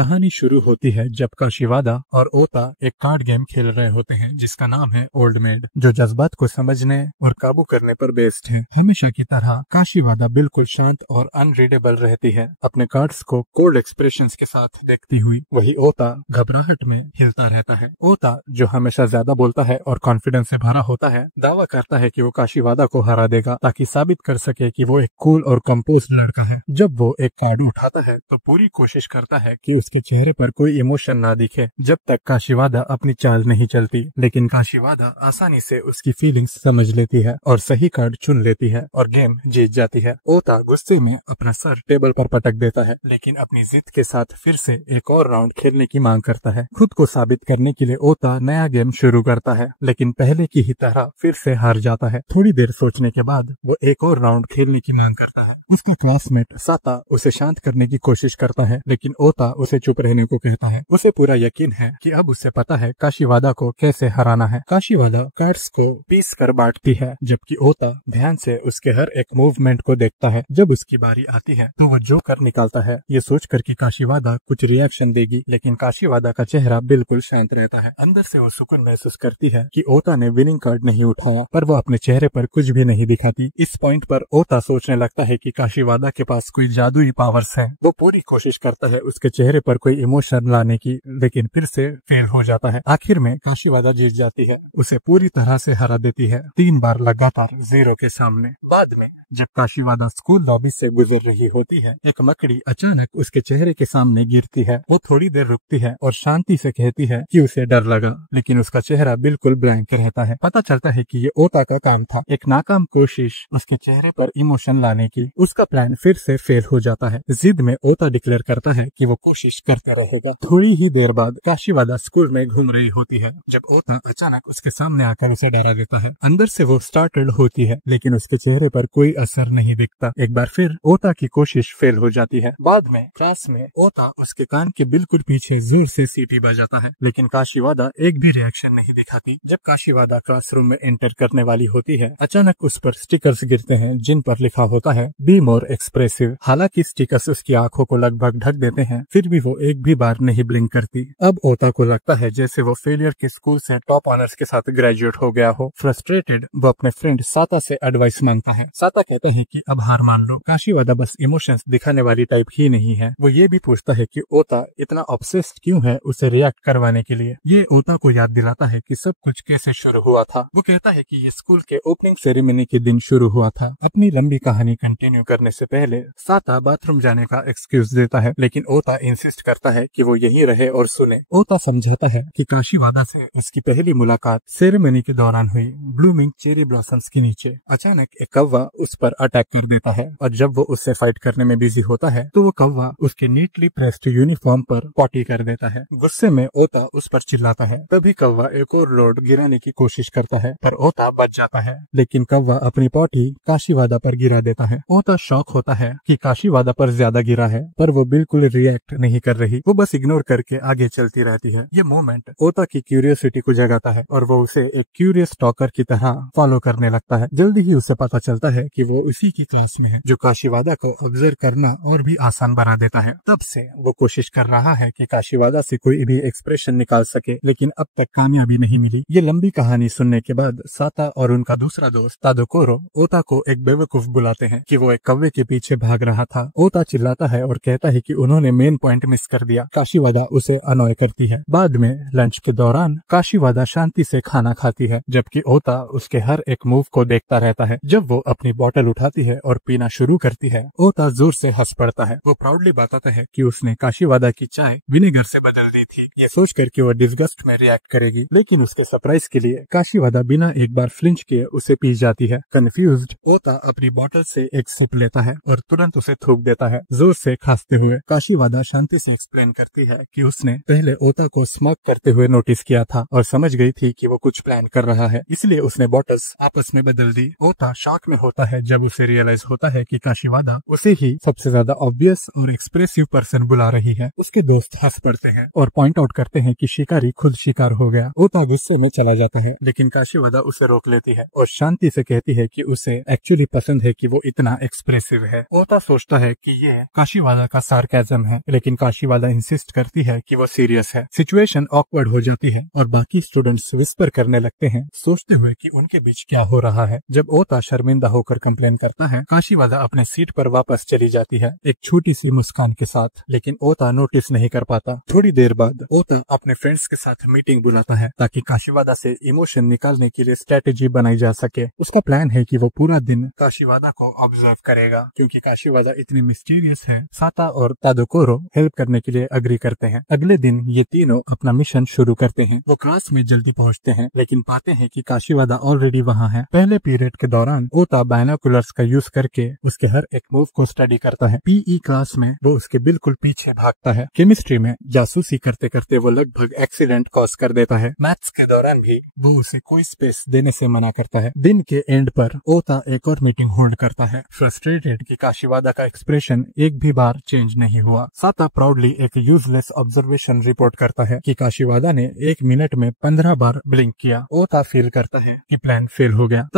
कहानी शुरू होती है जब काशीवादा और ओता एक कार्ड गेम खेल रहे होते हैं जिसका नाम है ओल्ड मेड, जो जज्बात को समझने और काबू करने पर बेस्ड है। हमेशा की तरह काशीवादा बिल्कुल शांत और अनरीडेबल रहती है, अपने कार्ड्स को कोल्ड एक्सप्रेशंस के साथ देखती हुई। वही ओता घबराहट में हिलता रहता है। ओता, जो हमेशा ज्यादा बोलता है और कॉन्फिडेंस से भरा होता है, दावा करता है कि वो काशीवादा को हरा देगा ताकि साबित कर सके कि वो एक कूल और कंपोज्ड लड़का है। जब वो एक कार्ड उठाता है तो पूरी कोशिश करता है कि उसके चेहरे पर कोई इमोशन ना दिखे जब तक काशीवादा अपनी चाल नहीं चलती। लेकिन काशीवादा आसानी से उसकी फीलिंग्स समझ लेती है और सही कार्ड चुन लेती है और गेम जीत जाती है। ओता गुस्से में अपना सर टेबल पर पटक देता है, लेकिन अपनी जिद के साथ फिर से एक और राउंड खेलने की मांग करता है। खुद को साबित करने के लिए ओता नया गेम शुरू करता है, लेकिन पहले की ही तरह फिर से हार जाता है। थोड़ी देर सोचने के बाद वो एक और राउंड खेलने की मांग करता है। उसका क्लासमेट साता उसे शांत करने की कोशिश करता है, लेकिन ओता उसे चुप रहने को कहता है। उसे पूरा यकीन है कि अब उसे पता है काशीवादा को कैसे हराना है। काशीवादा कार्ड्स को पीस कर बांटती है, जबकि ओता ध्यान से उसके हर एक मूवमेंट को देखता है। जब उसकी बारी आती है तो वो जोकर निकालता है, ये सोचकर कि काशीवादा कुछ रिएक्शन देगी, लेकिन काशीवादा का चेहरा बिल्कुल शांत रहता है। अंदर से वो सुकून महसूस करती है कि ओता ने विनिंग कार्ड नहीं उठाया, पर वो अपने चेहरे पर कुछ भी नहीं दिखाती। इस पॉइंट पर ओता सोचने लगता है कि काशीवादा के पास कोई जादुई पावर्स है। वो पूरी कोशिश करता है उसके चेहरे पर कोई इमोशन लाने की, लेकिन फिर से फेल हो जाता है। आखिर में काशीवादा जीत जाती है, उसे पूरी तरह से हरा देती है, 3 बार लगातार 0 के सामने। बाद में जब काशीवादा स्कूल लॉबी से गुजर रही होती है, एक मकड़ी अचानक उसके चेहरे के सामने गिरती है। वो थोड़ी देर रुकती है और शांति से कहती है कि उसे डर लगा, लेकिन उसका चेहरा बिल्कुल ब्लैंक रहता है। पता चलता है कि ये ओता का काम था, एक नाकाम कोशिश उसके चेहरे पर इमोशन लाने की। उसका प्लान फिर से फेल हो जाता है। जिद में ओता डिक्लेयर करता है कि वो कोशिश करता रहेगा। थोड़ी ही देर बाद काशीवादा स्कूल में घूम रही होती है जब ओता अचानक उसके सामने आकर उसे डरा देता है। अंदर से वो स्टार्टल्ड होती है, लेकिन उसके चेहरे पर कोई असर नहीं दिखता। एक बार फिर ओता की कोशिश फेल हो जाती है। बाद में क्लास में ओता उसके कान के बिल्कुल पीछे जोर से सीटी बजाता है, लेकिन काशीवादा एक भी रिएक्शन नहीं दिखाती। जब काशीवादा क्लासरूम में एंटर करने वाली होती है, अचानक उस पर स्टिकर्स गिरते हैं जिन पर लिखा होता है बी मोर एक्सप्रेसिव। हालांकि स्टिकर्स उसकी आंखों को लगभग ढक देते हैं, फिर भी वो एक भी बार नहीं ब्लिंक करती। अब ओता को लगता है जैसे वो फेलियर के स्कूल से टॉप ऑनर्स के साथ ग्रेजुएट हो गया हो। फ्रस्ट्रेटेड वो अपने फ्रेंड साता से एडवाइस मांगता है। साता कहते हैं कि अब हार मान लो, काशीवादा बस इमोशंस दिखाने वाली टाइप ही नहीं है। वो ये भी पूछता है कि ओता इतना ऑब्सेस्ड क्यों है उसे रिएक्ट करवाने के लिए। ये ओता को याद दिलाता है कि सब कुछ कैसे शुरू हुआ था। वो कहता है कि ये स्कूल के ओपनिंग सेरेमनी के दिन शुरू हुआ था। अपनी लंबी कहानी कंटिन्यू करने से पहले साता बाथरूम जाने का एक्सक्यूज देता है, लेकिन ओता इंसिस्ट करता है कि वो यहीं रहे और सुने। ओता समझाता है कि काशीवादा से उसकी पहली मुलाकात सेरेमनी के दौरान हुई, ब्लूमिंग चेरी ब्लॉसम्स के नीचे। अचानक एक कौवा उस पर अटैक कर देता है और जब वो उससे फाइट करने में बिजी होता है तो वो कौवा उसके नीटली प्रेस्ड यूनिफॉर्म पर पॉटी कर देता है। गुस्से में ओता उस पर चिल्लाता है। तभी कौवा एक और लोड गिराने की कोशिश करता है, पर ओता बच जाता है, लेकिन कौवा अपनी पॉटी काशीवादा पर गिरा देता है। ओता शॉक होता है कि काशीवादा पर ज्यादा गिरा है, पर वो बिल्कुल रिएक्ट नहीं कर रही। वो बस इग्नोर करके आगे चलती रहती है। ये मोमेंट ओता की क्यूरियोसिटी को जगाता है और वो उसे एक क्यूरियस टॉकर की तरह फॉलो करने लगता है। जल्दी ही उसे पता चलता है कि वो उसी की क्लास में है, जो काशीवादा को ऑब्जर्व करना और भी आसान बना देता है। तब से वो कोशिश कर रहा है कि काशीवादा से कोई भी एक्सप्रेशन निकाल सके, लेकिन अब तक कामयाबी नहीं मिली। ये लंबी कहानी सुनने के बाद साता और उनका दूसरा दोस्त तादोकोरो ओता को एक बेवकूफ बुलाते हैं कि वो एक कौवे के पीछे भाग रहा था। ओता चिल्लाता है और कहता है कि उन्होंने मेन पॉइंट मिस कर दिया। काशीवादा उसे अनॉय करती है। बाद में लंच के दौरान काशीवादा शांति से खाना खाती है, जबकि ओता उसके हर एक मूव को देखता रहता है। जब वो अपनी बोतल उठाती है और पीना शुरू करती है, ओता जोर से हंस पड़ता है। वो प्राउडली बताता है कि उसने काशीवादा की चाय विनेगर से बदल दी थी, ये सोचकर कि वो डिस्गस्ट में रिएक्ट करेगी, लेकिन उसके सरप्राइज के लिए काशीवादा बिना एक बार फ्लिंच किए उसे पी जाती है। कंफ्यूज्ड ओता अपनी बोतल से एक सिप लेता है और तुरंत उसे थूक देता है, जोर से खांसते हुए। काशीवादा शांति से एक्सप्लेन करती है कि उसने पहले ओता को स्मोक करते हुए नोटिस किया था और समझ गई थी कि वो कुछ प्लान कर रहा है, इसलिए उसने बॉटल्स आपस में बदल दी। ओता शॉक में होता है है जब उसे रियलाइज होता है कि काशीवादा उसे ही सबसे ज्यादा ऑब्वियस और एक्सप्रेसिव पर्सन बुला रही है। उसके दोस्त हंस पड़ते हैं और पॉइंट आउट करते हैं कि शिकारी खुद शिकार हो गया। ओता गुस्से में चला जाता है, लेकिन काशीवादा उसे रोक लेती है और शांति से कहती है कि उसे एक्चुअली पसंद है कि वो इतना एक्सप्रेसिव है। ओता सोचता है कि ये काशीवादा का सार्केज्म है, लेकिन काशीवादा इंसिस्ट करती है कि वो सीरियस है। सिचुएशन ऑकवर्ड हो जाती है और बाकी स्टूडेंट्स विस्पर करने लगते हैं, सोचते हुए कि उनके बीच क्या हो रहा है। जब ओता शर्मिंदा होकर कंप्लेन करता है, काशीवादा अपने सीट पर वापस चली जाती है एक छोटी सी मुस्कान के साथ, लेकिन ओता नोटिस नहीं कर पाता। थोड़ी देर बाद ओता अपने फ्रेंड्स के साथ मीटिंग बुलाता है ताकि काशीवादा से इमोशन निकालने के लिए स्ट्रेटेजी बनाई जा सके। उसका प्लान है कि वो पूरा दिन काशीवादा को ऑब्जर्व करेगा। क्योंकि काशीवादा इतनी मिस्टीरियस है, साता और तादोकोरो हेल्प करने के लिए अग्री करते हैं। अगले दिन ये तीनों अपना मिशन शुरू करते हैं। वो क्लास में जल्दी पहुंचते हैं, लेकिन पाते हैं कि काशीवादा ऑलरेडी वहां है। पहले पीरियड के दौरान ओता बायनोकुलर्स का यूज करके उसके हर एक मूव को स्टडी करता है। पीई क्लास में वो उसके बिल्कुल पीछे भागता है। केमिस्ट्री में जासूसी करते करते वो लगभग एक्सीडेंट कॉज कर देता है। मैथ्स के दौरान भी वो उसे कोई स्पेस देने से मना करता है। दिन के एंड पर ओता एक और मीटिंग होल्ड करता है, फ्रस्ट्रेटेड कि काशीवादा का एक्सप्रेशन एक भी बार चेंज नहीं हुआ। साता प्राउडली एक यूजलेस ऑब्जर्वेशन रिपोर्ट करता है कि काशीवादा ने 1 मिनट में 15 बार ब्लिंक किया। ओता फील करता है कि प्लान फेल हो गया।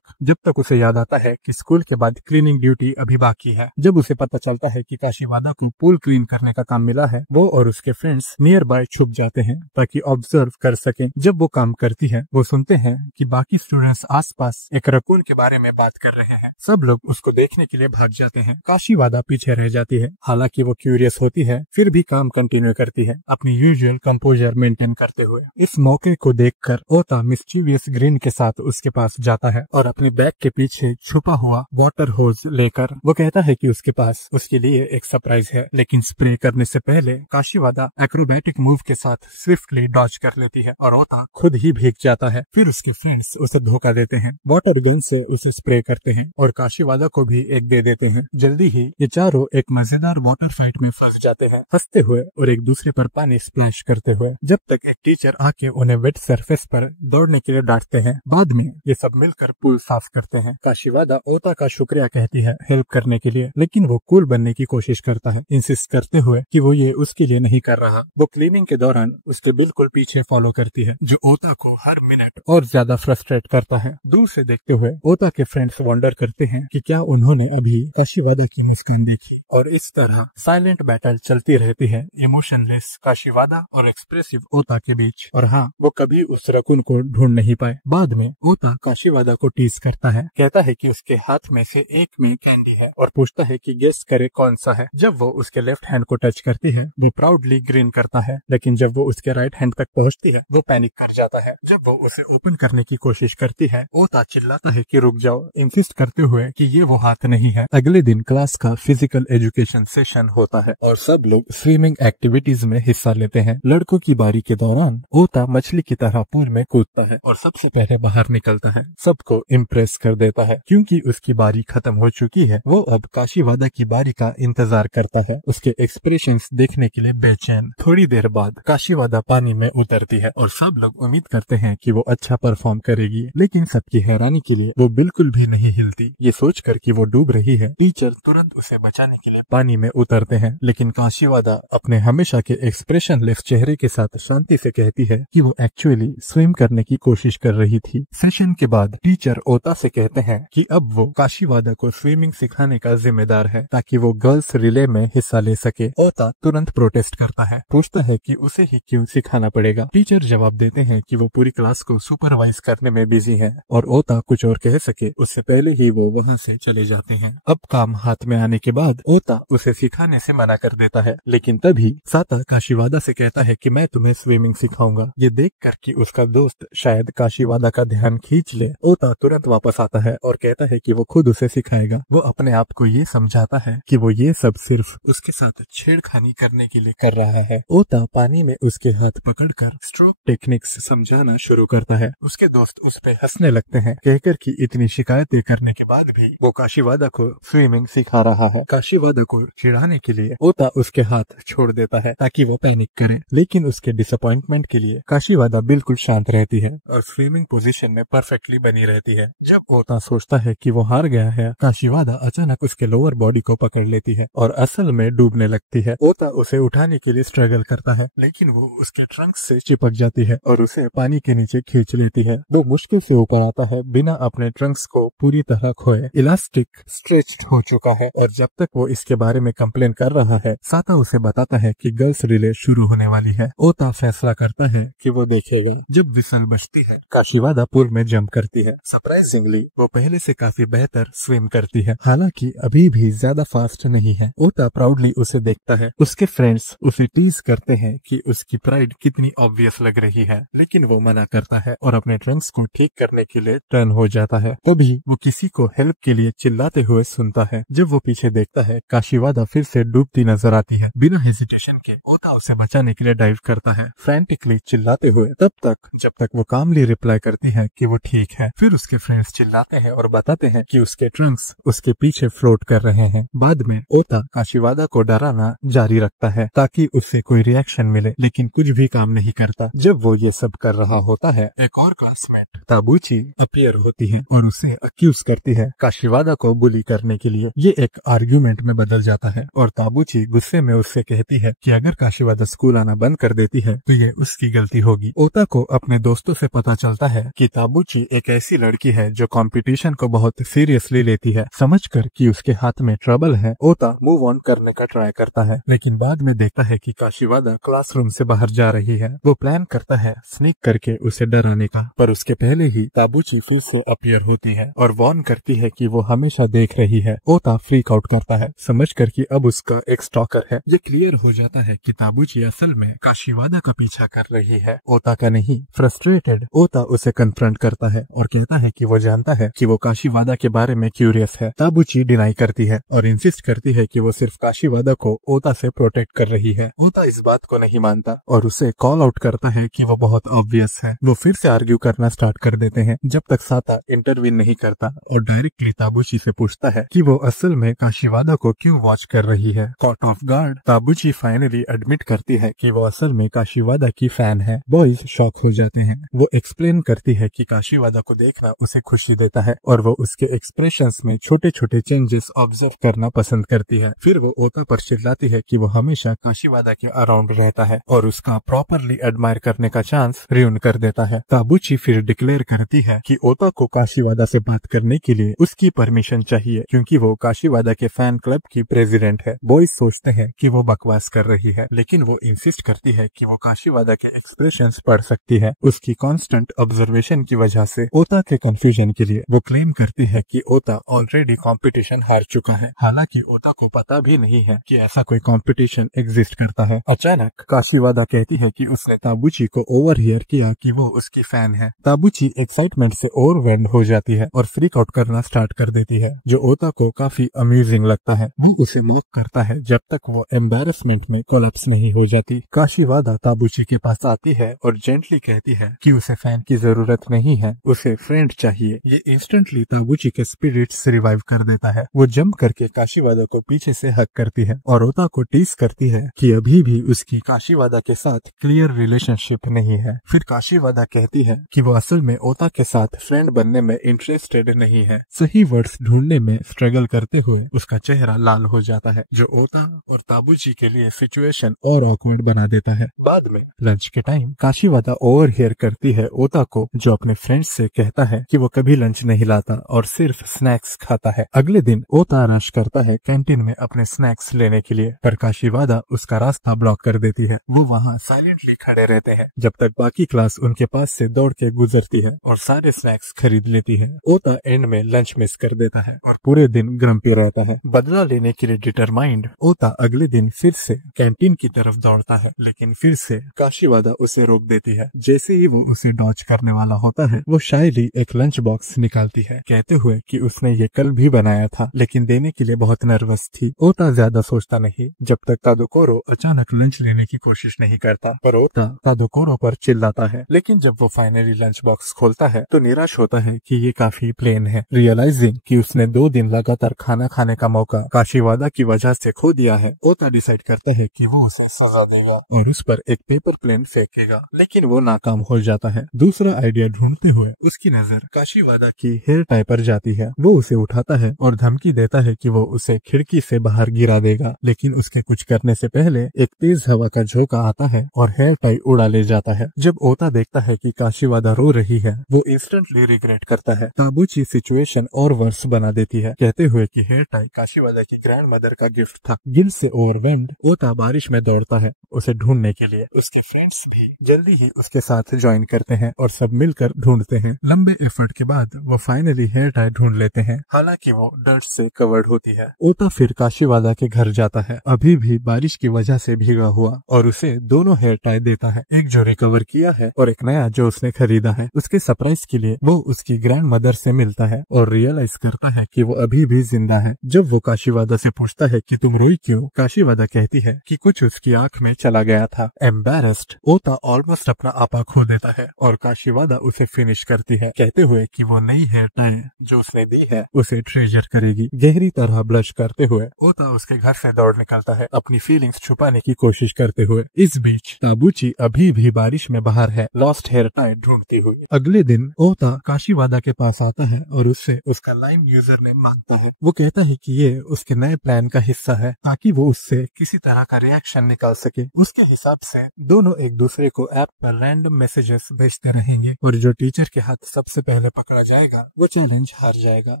जब तक उसे याद आता है कि स्कूल के बाद क्लीनिंग ड्यूटी अभी बाकी है। जब उसे पता चलता है कि काशीवादा को पूल क्लीन करने का काम मिला है, वो और उसके फ्रेंड्स नियर बाय छुप जाते हैं ताकि ऑब्जर्व कर सकें। जब वो काम करती है, वो सुनते हैं कि बाकी स्टूडेंट्स आसपास एक रकून के बारे में बात कर रहे हैं। सब लोग उसको देखने के लिए भाग जाते हैं। काशीवादा पीछे रह जाती है। हालांकि वो क्यूरियस होती है, फिर भी काम कंटिन्यू करती है, अपनी यूजुअल कंपोजर मेंटेन करते हुए। इस मौके को देखकर ओता मिस्चीवियस ग्रीन के साथ उसके पास जाता है और अपने बैग के पीछे छुपा हुआ वाटर होज लेकर वो कहता है कि उसके पास उसके लिए एक सरप्राइज है। लेकिन स्प्रे करने से पहले काशीवादा एक्रोबैटिक मूव के साथ स्विफ्टली डॉज कर लेती है और ओता खुद ही भीग जाता है। फिर उसके फ्रेंड्स उसे धोखा देते हैं, वाटर गन से उसे स्प्रे करते हैं और काशीवादा को भी एक दे देते हैं। जल्दी ही ये चारों एक मजेदार वाटर फाइट में फंस जाते हैं, हंसते हुए और एक दूसरे पर पानी स्प्लैश करते हुए, जब तक एक टीचर आके उन्हें वेट सरफेस पर दौड़ने के लिए डांटते हैं। बाद में ये सब मिलकर पूल साफ करते हैं। काशीवादा ओता का शुक्रिया कहती है हेल्प करने के लिए, लेकिन वो कूल बनने की कोशिश करता है, इंसिस्ट करते हुए कि वो ये उसके लिए नहीं कर रहा। वो क्लीनिंग के दौरान उसके बिल्कुल पीछे फॉलो करती है, जो ओता को हर मिनट और ज्यादा फ्रस्ट्रेट करता है। दूर से देखते हुए ओता के फ्रेंड्स वंडर करते हैं कि क्या उन्होंने अभी काशीवादा की मुस्कान देखी, और इस तरह साइलेंट बैटल चलती रहती है इमोशनलेस काशीवादा और एक्सप्रेसिव ओता के बीच। और हाँ, वो कभी उस रकून को ढूंढ नहीं पाए। बाद में ओता काशीवादा को टीज करता है, कहता है कि उसके हाथ में से एक में कैंडी है और पूछता है कि गेस करे कौन सा है। जब वो उसके लेफ्ट हैंड को टच करती है, वो प्राउडली ग्रीन करता है, लेकिन जब वो उसके राइट हैंड तक पहुंचती है, वो पैनिक कर जाता है। जब वो उसे ओपन करने की कोशिश करती है, ओता चिल्लाता है कि रुक जाओ, इंसिस्ट करते हुए कि ये वो हाथ नहीं है। अगले दिन क्लास का फिजिकल एजुकेशन सेशन होता है और सब लोग स्विमिंग एक्टिविटीज में हिस्सा लेते हैं। लड़कों की बारी के दौरान ओता मछली की तरह पूल में कूदता है और सबसे पहले बाहर निकलता है। सबको इम्प्रेस कर देता है। क्योंकि उसकी बारी खत्म हो चुकी है, वो अब काशीवादा की बारी का इंतजार करता है, उसके एक्सप्रेशंस देखने के लिए बेचैन। थोड़ी देर बाद काशीवादा पानी में उतरती है और सब लोग उम्मीद करते हैं कि वो अच्छा परफॉर्म करेगी, लेकिन सबकी हैरानी के लिए वो बिल्कुल भी नहीं हिलती। ये सोचकर कि वो डूब रही है, टीचर तुरंत उसे बचाने के लिए पानी में उतरते हैं, लेकिन काशीवादा अपने हमेशा के एक्सप्रेशनलेस चेहरे के साथ शांति से कहती है कि वो एक्चुअली स्विम करने की कोशिश कर रही थी। सेशन के बाद टीचर ओता से कहते हैं कि अब वो काशीवादा को स्विमिंग सिखाने का जिम्मेदार है ताकि वो गर्ल्स रिले में हिस्सा ले सके। ओता तुरंत प्रोटेस्ट करता है, पूछता है कि उसे ही क्यों सिखाना पड़ेगा। टीचर जवाब देते हैं कि वो पूरी क्लास को सुपरवाइज करने में बिजी है और ओता कुछ और कह सके उससे पहले ही वो वहाँ से चले जाते हैं। अब काम हाथ में आने के बाद ओता उसे सिखाने से मना कर देता है, लेकिन तभी साता काशीवादा से कहता है कि मैं तुम्हें स्विमिंग सिखाऊंगा। ये देखकर कि उसका दोस्त शायद काशीवादा का ध्यान खींच ले, ओता तुरंत वापस आता है और कहता है कि वो खुद उसे सिखाएगा। वो अपने आप को ये समझाता है कि वो ये सब सिर्फ उसके साथ छेड़खानी करने के लिए कर रहा है। ओता पानी में उसके हाथ पकड़कर स्ट्रोक टेक्निक्स समझाना शुरू करता है। उसके दोस्त उस पे हंसने लगते हैं, कहकर कि इतनी शिकायतें करने के बाद भी वो काशीवादा को स्विमिंग सिखा रहा है। काशीवादा को चिढ़ाने के लिए ओता उसके हाथ छोड़ देता है ताकि वो पैनिक करे, लेकिन उसके डिसअपॉइंटमेंट के लिए काशीवादा बिल्कुल शांत रहती है और स्विमिंग पोजीशन में परफेक्टली बनी रहती है। जब ओता सोचता है कि वो हार गया है, काशीवादा अचानक उसके लोअर बॉडी को पकड़ लेती है और असल में डूबने लगती है। ओता उसे उठाने के लिए स्ट्रगल करता है, लेकिन वो उसके ट्रंक से चिपक जाती है और उसे पानी के नीचे खींच लेती है। वो मुश्किल से ऊपर आता है बिना अपने ट्रंक्स को पूरी तरह खोए। इलास्टिक स्ट्रेच्ड हो चुका है और जब तक वो इसके बारे में कंप्लेन कर रहा है, साता उसे बताता है कि गर्ल्स रिले शुरू होने वाली है। ओता फैसला करता है कि वो देखेगा। जब विसल बजती है, काशीवादा पूल में जंप करती है। सरप्राइजिंगली वो पहले से काफी बेहतर स्विम करती है, हालांकि अभी भी ज्यादा फास्ट नहीं है। ओता प्राउडली उसे देखता है। उसके फ्रेंड्स उसे टीज करते हैं कि उसकी प्राइड कितनी ऑब्वियस लग रही है, लेकिन वो मना करता है और अपने ट्रंक्स को ठीक करने के लिए टर्न हो जाता है। तभी वो किसी को हेल्प के लिए चिल्लाते हुए सुनता है। जब वो पीछे देखता है, काशीवादा फिर से डूबती नजर आती है। बिना हेजिटेशन के ओता उसे बचाने के लिए डाइव करता है, फ्रैंटिकली चिल्लाते हुए, तब तक जब तक वो कामली रिप्लाई करती है कि वो ठीक है। फिर उसके फ्रेंड्स चिल्लाते हैं और बताते हैं कि उसके ट्रंक्स उसके पीछे फ्लोट कर रहे हैं। बाद में ओता काशीवादा को डराना जारी रखता है ताकि उससे कोई रिएक्शन मिले, लेकिन कुछ भी काम नहीं करता। जब वो ये सब कर रहा होता है, एक और क्लासमेट ताबुची अपीयर होती है और उसे अक्यूज करती है काशीवादा को बुली करने के लिए। ये एक आर्ग्यूमेंट में बदल जाता है और ताबुची गुस्से में उससे कहती है कि अगर काशीवादा स्कूल आना बंद कर देती है तो ये उसकी गलती होगी। ओता को अपने दोस्तों से पता चलता है कि ताबुची एक ऐसी लड़की है जो कंपटीशन को बहुत सीरियसली लेती है। समझकर कि उसके हाथ में ट्रबल है, ओता मूव ऑन करने का ट्राई करता है, लेकिन बाद में देखता है कि काशीवादा क्लासरूम से बाहर जा रही है। वो प्लान करता है स्नीक करके उसे डराने का, पर उसके पहले ही ताबुची फिर से अपीयर होती है और वार्न करती है कि वो हमेशा देख रही है। ओता फ्रीक आउट करता है, समझकर कि अब उसका एक स्टॉकर है। ये क्लियर हो जाता है कि ताबुची असल में काशीवादा का पीछा कर रही है, ओता का नहीं। फ्रस्ट्रेटेड ओता उसे कन्फ्रंट करता है और कहता है कि वो जानता है कि वो काशीवादा के बारे में क्यूरियस है। ताबुची डिनाई करती है और इंसिस्ट करती है कि वो सिर्फ काशीवादा को ओता से प्रोटेक्ट कर रही है। ओता इस बात को नहीं मानता और उसे कॉल आउट करता है कि वो बहुत ऑब्वियस है। वो फिर से आर्ग्यू करना स्टार्ट कर देते हैं, जब तक साता इंटरवीन नहीं करता और डायरेक्टली ताबुची से पूछता है कि वो असल में काशीवादा को क्यों वॉच कर रही है। Caught off guard Tabuchi finally admit करती है कि वो असल में काशीवादा की फैन है। बॉयज शॉक हो जाते हैं। वो एक्सप्लेन करती है कि काशीवादा को देखना उसे खुशी देता है और वो उसके एक्सप्रेशंस में छोटे छोटे चेंजेस ऑब्जर्व करना पसंद करती है। फिर वो ओता पर चिल्लाती है कि वो हमेशा काशीवादा के अराउंड रहता है और उसका प्रॉपरली एडमायर करने का चांस रियून कर देता है। ताबुची फिर डिक्लेयर करती है कि ओता को काशीवादा से बात करने के लिए उसकी परमिशन चाहिए, क्योंकि वो काशीवादा के फैन क्लब की प्रेसिडेंट है। बॉयज सोचते हैं कि वो बकवास कर रही है, लेकिन वो इंसिस्ट करती है कि वो काशीवादा के एक्सप्रेशंस पढ़ सकती है। उसकी कांस्टेंट ऑब्जर्वेशन की वजह से ओता के कंफ्यूजन के लिए वो क्लेम करती है कि ओता ऑलरेडी कंपटीशन हार चुका है, हालांकि ओता को पता भी नहीं है कि ऐसा कोई कंपटीशन एग्जिस्ट करता है। अचानक काशीवादा कहती है कि उसने ताबुची को ओवरहियर किया कि वो उसकी फैन है। ताबुची एक्साइटमेंट से ओवरवेल्म्ड हो जाती है और फ्रीक आउट करना स्टार्ट कर देती है, जो ओता को काफी अम्यूजिंग लगता है। वो उसे मॉक करता है जब तक वो एम्बैरेसमेंट में कोलैप्स नहीं हो जाती। काशीवादा ताबुची के पास आती है और जेंटली कहती है कि उसे फैन की जरूरत नहीं है, उसे फ्रेंड चाहिए। ये इंस्टेंटली ताबुची के स्पिरिट्स रिवाइव कर देता है। वो जंप करके काशीवादा को पीछे से हक करती है और ओता को टीज करती है कि अभी भी उसकी काशीवादा के साथ क्लियर रिलेशनशिप नहीं है। फिर काशीवादा कहती है कि वो असल में ओता के साथ फ्रेंड बनने में इंटरेस्टेड नहीं है। सही वर्ड्स ढूंढने में स्ट्रगल करते हुए उसका चेहरा लाल हो जाता है, जो ओता और ताबुची के लिए सिचुएशन और ऑकवर्ड बना देता है। बाद में लंच के टाइम काशीवादा ओवरहियर करती है ओता को, जो अपने फ्रेंड्स से कहता है कि वो कभी लंच नहीं लाता और सिर्फ स्नैक्स खाता है। अगले दिन ओता रश करता है कैंटीन में अपने स्नैक्स लेने के लिए, पर काशीवादा उसका रास्ता ब्लॉक कर देती है। वो वहाँ साइलेंटली खड़े रहते हैं जब तक बाकी क्लास उनके पास से दौड़ के गुजरती है और सारे स्नैक्स खरीद लेती है। ओता एंड में लंच मिस कर देता है और पूरे दिन ग्रम्पी रहता है। बदला लेने के लिए डिटरमाइंड ओता अगले दिन फिर से कैंटीन की तरफ दौड़ता है, लेकिन फिर से काशीवादा उसे रोक देती है। जैसे ही वो उसे डॉच करने वाला होता है, वो शायरी एक लंच बॉक्स निकालती है, कहते हुए कि उसने ये कल भी बनाया था, लेकिन देने के लिए बहुत नर्वस थी। ओता ज्यादा सोचता नहीं जब तक तादोकोरो अचानक लंच लेने की कोशिश नहीं करता, पर ओता तादोकोरो पर चिल्लाता है। लेकिन जब वो फाइनली लंच बॉक्स खोलता है तो निराश होता है कि ये काफी प्लेन है। रियलाइजिंग कि उसने 2 दिन लगातार खाना खाने का मौका काशीवादा की वजह से खो दिया है, ओता डिसाइड करता है कि वो उसे सजा देगा और उस पर एक पेपर प्लेन फेंकेगा, लेकिन वो नाकाम हो जाता है। दूसरा आइडिया ढूंढते हुए उसकी नजर काशीवादा की हेयर टाई पर जाती है। वो उसे उठाता है और धमकी देता है कि वो उसे खिड़की से बाहर गिरा देगा, लेकिन उसके कुछ करने से पहले एक तेज हवा का झोंका आता है और हेयर टाई उड़ा ले जाता है। जब ओता देखता है कि काशीवादा रो रही है, वो इंस्टेंटली रिग्रेट करता है। ताबूची सिचुएशन और वर्स बना देती है, कहते हुए कि हेयर टाई काशीवादा की ग्रैंड मदर का गिफ्ट था। गिल्ट से ओवरवेल्म्ड ओता बारिश में दौड़ता है उसे ढूंढने के लिए। उसके फ्रेंड्स भी जल्दी ही उसके साथ ज्वाइन करते हैं और सब मिलकर ढूंढते हैं। लंबे एफर्ट के बाद वो फाइनली हेयर टाई ढूंढ लेते हैं, हालांकि वो डर्ट से कवर्ड होती है। ओता फिर काशीवादा के घर जाता है, अभी भी बारिश की वजह से भीगा हुआ, और उसे दोनों हेयर टाई देता है, एक जो रिकवर किया है और एक नया जो उसने खरीदा है। उसके सरप्राइज के लिए वो उसकी ग्रैंड मदर से मिलता है और रियलाइज करता है कि वो अभी भी जिंदा है। जब वो काशीवादा से पूछता है कि तुम रोई क्यों, काशीवादा कहती है कि कुछ उसकी आंख में चला गया था। एम्बैरेस्ड ओता ऑलमोस्ट अपना आपा खो देता है और काशीवादा उसे फिनिश करती है, कहते हुए कि वो नई हेयर टाई जो उसने दी है उसे ट्रेजर करेगी। गहरी तरह ब्लश करते हुए ओता उसके घर से दौड़ निकलता है, अपनी फीलिंग्स छुपाने की कोशिश करते हुए। इस बीच ताबूची अभी भी बारिश में बाहर है, लॉस्ट हेयर टाई ढूंढती हुई। अगले दिन ओता काशीवादा के पास आता है और उससे उसका लाइम यूजर नेम मांगता है। वो कहता है कि ये उसके नए प्लान का हिस्सा है ताकि वो उससे किसी तरह का रिएक्शन निकाल सके। उसके हिसाब से दोनों एक दूसरे को ऐप पर रैंडम मैसेजेस भेजते रहेंगे और जो टीचर के हाथ सबसे पहले पकड़ा जाएगा वो चैलेंज हार जाएगा।